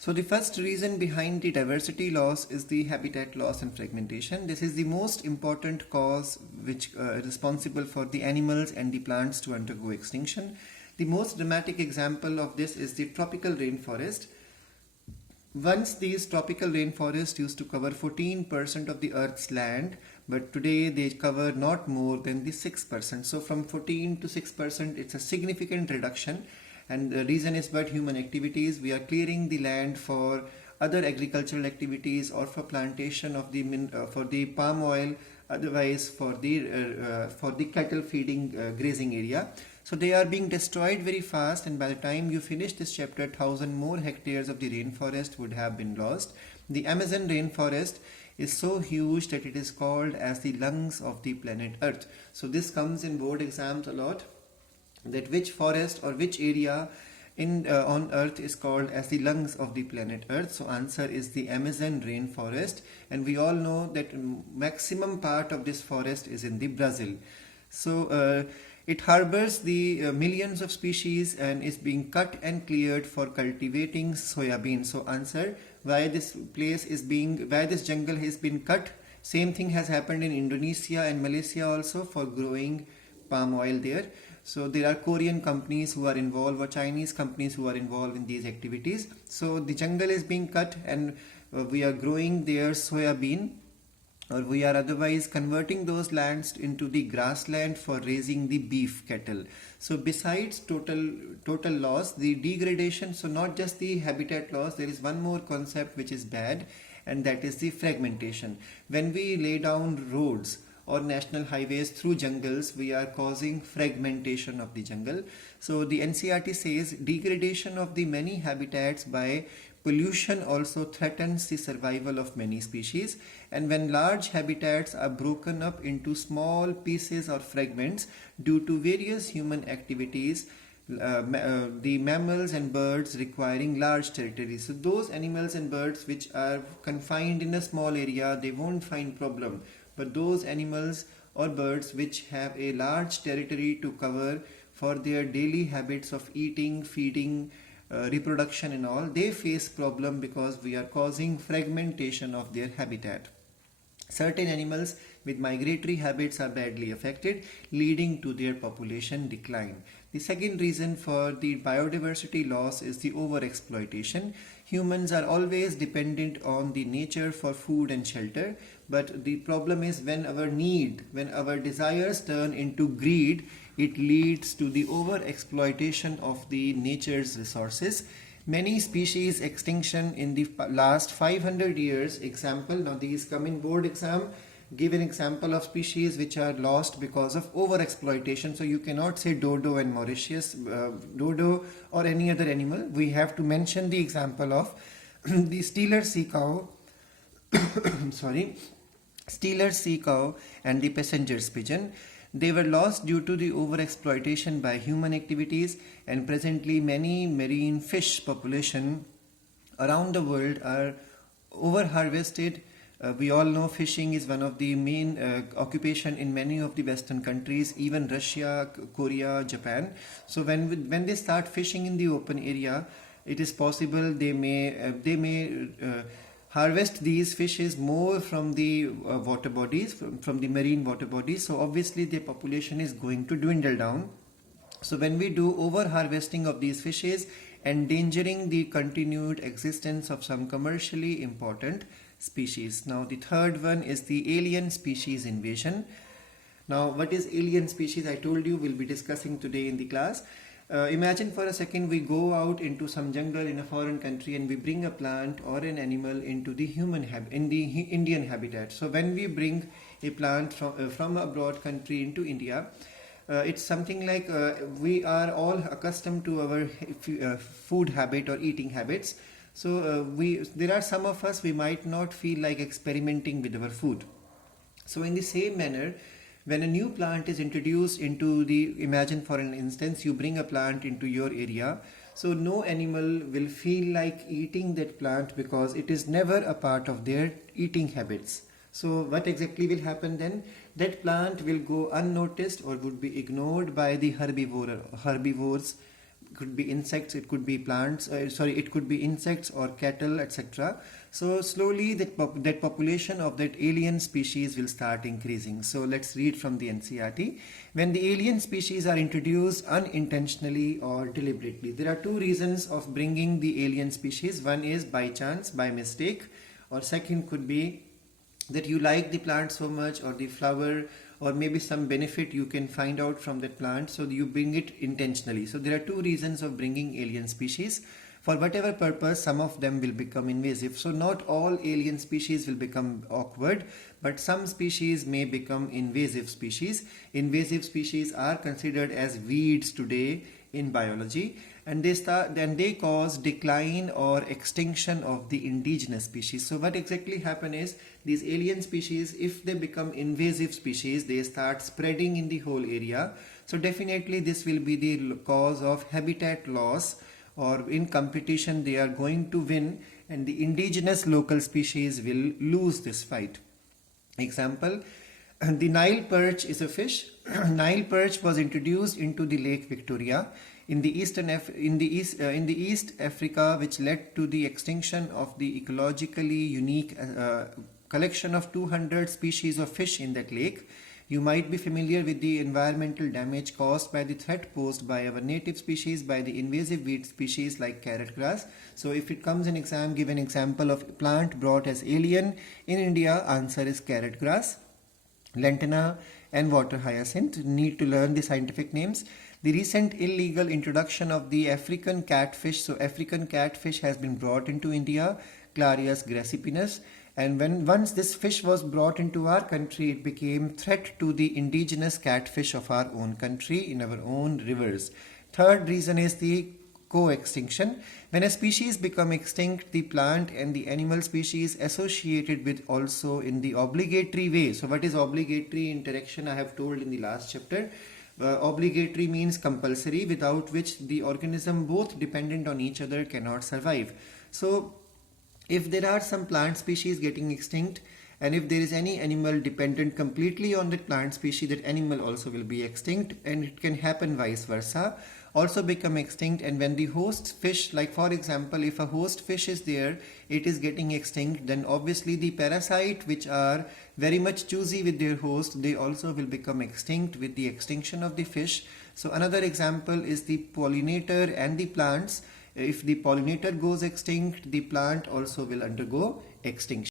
So the first reason behind the diversity loss is the habitat loss and fragmentation. This is the most important cause which is responsible for the animals and the plants to undergo extinction. The most dramatic example of this is the tropical rainforest. Once these tropical rainforests used to cover 14% of the Earth's land, but today they cover not more than the 6%. So from 14 to 6%, it's a significant reduction. And the reason is but human activities. We are clearing the land for other agricultural activities or for plantation of the palm oil, otherwise for the cattle feeding grazing area. So they are being destroyed very fast, and by the time you finish this chapter, 1,000 more hectares of the rainforest would have been lost. The Amazon rainforest is so huge that it is called as the lungs of the planet Earth. So this comes in board exams a lot, that which forest or which area on Earth is called as the lungs of the planet Earth. So answer is the Amazon rainforest, and we all know that maximum part of this forest is in the Brazil. So it harbors the millions of species and is being cut and cleared for cultivating soybean. So answer, why this jungle has been cut. Same thing has happened in Indonesia and Malaysia also for growing palm oil there. So there are Korean companies who are involved or Chinese companies who are involved in these activities. So the jungle is being cut, and we are growing their soybean, or we are otherwise converting those lands into the grassland for raising the beef cattle. So besides total loss, the degradation, so not just the habitat loss, there is one more concept which is bad, and that is the fragmentation. When we lay down roads or national highways through jungles, we are causing fragmentation of the jungle. So the NCERT says degradation of the many habitats by pollution also threatens the survival of many species, and when large habitats are broken up into small pieces or fragments due to various human activities, the mammals and birds requiring large territories. So those animals and birds which are confined in a small area, they won't find problem. But those animals or birds which have a large territory to cover for their daily habits of eating, feeding, reproduction and all, they face problem because we are causing fragmentation of their habitat. Certain animals with migratory habits are badly affected, leading to their population decline. The second reason for the biodiversity loss is the overexploitation. Humans are always dependent on the nature for food and shelter, but the problem is when our desires turn into greed, it leads to the overexploitation of the nature's resources. Many species extinction in the last 500 years. Example, now these come in board exam. Give an example of species which are lost because of overexploitation. So you cannot say dodo and Mauritius, dodo or any other animal. We have to mention the example of the Steller sea cow, Steller sea cow and the passenger's pigeon. They were lost due to the overexploitation by human activities, and presently many marine fish population around the world are over-harvested. We all know fishing is one of the main occupation in many of the Western countries, even Russia, Korea, Japan. So when they start fishing in the open area, it is possible they may harvest these fishes more from the water bodies, from the marine water bodies. So obviously their population is going to dwindle down. So when we do over harvesting of these fishes, endangering the continued existence of some commercially important species. Now the third one is the alien species invasion. Now what is alien species? I told you we'll be discussing today in the class. Imagine for a second we go out into some jungle in a foreign country and we bring a plant or an animal into the Indian habitat. So when we bring a plant from a abroad country into India, it's something like we are all accustomed to our food habit or eating habits. So there are some of us, we might not feel like experimenting with our food. So in the same manner, when a new plant is introduced into imagine for an instance, you bring a plant into your area. So no animal will feel like eating that plant because it is never a part of their eating habits. So what exactly will happen then? That plant will go unnoticed or would be ignored by the herbivores could be insects, it could be plants, it could be insects or cattle, etc. So slowly that population of that alien species will start increasing. So let's read from the NCERT. When the alien species are introduced unintentionally or deliberately, there are two reasons of bringing the alien species. One is by chance, by mistake, or second could be that you like the plant so much, or the flower, or maybe some benefit you can find out from that plant, so you bring it intentionally. So there are two reasons of bringing alien species. For whatever purpose, some of them will become invasive. So not all alien species will become awkward, but some species may become invasive species. Invasive species are considered as weeds today in biology, and they cause decline or extinction of the indigenous species. So what exactly happen is, these alien species, if they become invasive species, they start spreading in the whole area. So definitely this will be the cause of habitat loss, or in competition they are going to win and the indigenous local species will lose this fight. Example, the Nile perch is a fish. Nile perch was introduced into the Lake Victoria in the East Africa, which led to the extinction of the ecologically unique collection of 200 species of fish in that lake. You might be familiar with the environmental damage caused by the threat posed by our native species by the invasive weed species like carrot grass. So if it comes in exam, give an example of plant brought as alien in India, answer is carrot grass, lantana and water hyacinth. Need to learn the scientific names. The recent illegal introduction of the African catfish. So African catfish has been brought into India, Clarias grassipinus. And once this fish was brought into our country, it became threat to the indigenous catfish of our own country in our own rivers. Third reason is the co-extinction. When a species become extinct, the plant and the animal species associated with also in the obligatory way. So what is obligatory interaction? I have told in the last chapter. Obligatory means compulsory, without which the organism both dependent on each other cannot survive. So if there are some plant species getting extinct, and if there is any animal dependent completely on that plant species, that animal also will be extinct, and it can happen vice versa, also become extinct. And when the host fish, like for example, if a host fish is there, it is getting extinct, then obviously the parasite which are very much choosy with their host, they also will become extinct with the extinction of the fish. So another example is the pollinator and the plants. If the pollinator goes extinct, the plant also will undergo extinction.